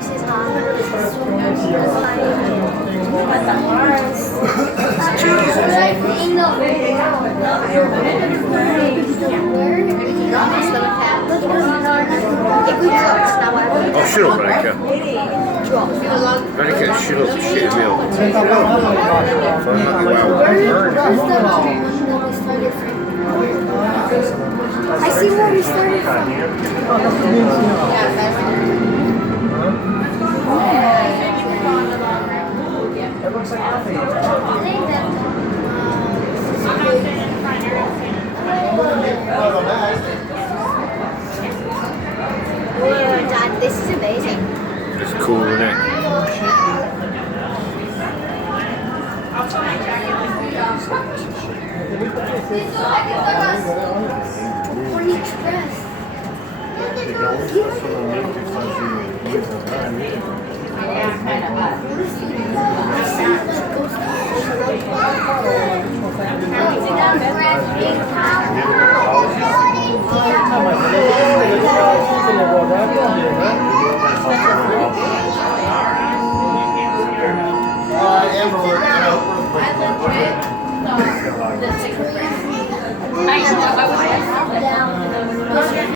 this is hot. Oh, shut up, Veronica. Veronica, shut up, shit in me up. I see where we started from. It looks like nothing. Oh, Dad, this is amazing. It's cool, isn't it? Pony Express. Down.